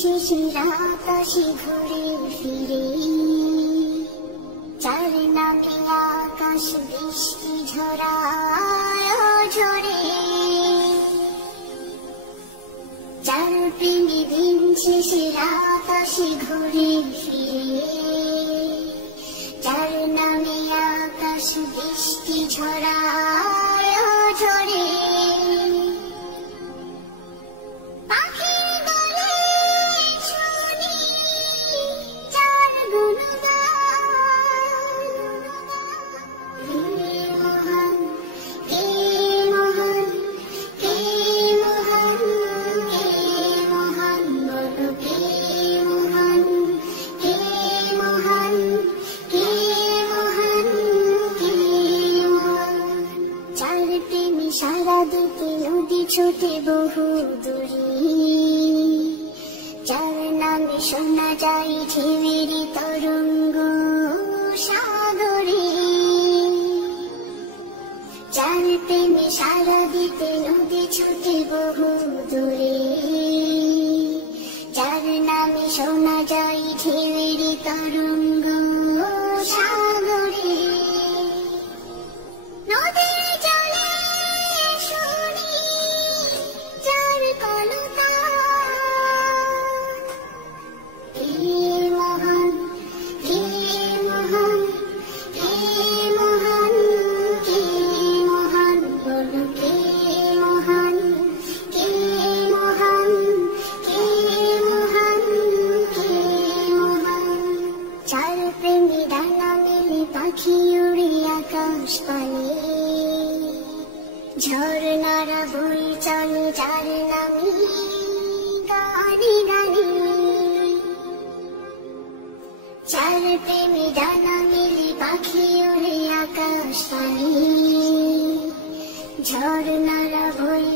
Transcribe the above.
শিশির আকাশে ঘুরে ফিরে, যার নামে আকাশ বৃষ্টি ঝরায় ঝরে, যার প্রেমে দিন শিশির আকাশে ঘুরে ফিরে, যার নামে আকাশ বৃষ্টি ঝরায় ঝরে। সারা দিতে নদী ছোটে বহু দূরে, যার নামে শোনা যায় ঢেউয়ের তরঙ্গ সাগরে, যার প্রেমে সারা দিতে নদী ছোটে বহু দূরে, যার নামে শোনা যায় ঢেউয়ের তরঙ্গ সাগরে। নদীর জলে শুনি যার কলতান, হে মহান, হে মহান, হে মহান, কে মহান, বলো কে মহান, কে মহান, কে মহান, কে মহান। যার প্রেমে ডানা মেলে পাখি উড়ে আকাশ পানে, ঝর্ণারা বয়ে চলে যার নামে গানে গানে, যার প্রেমে ডানা মেলে পাখি উড়ে আকাশ পানে, ঝর্ণারা বয়ে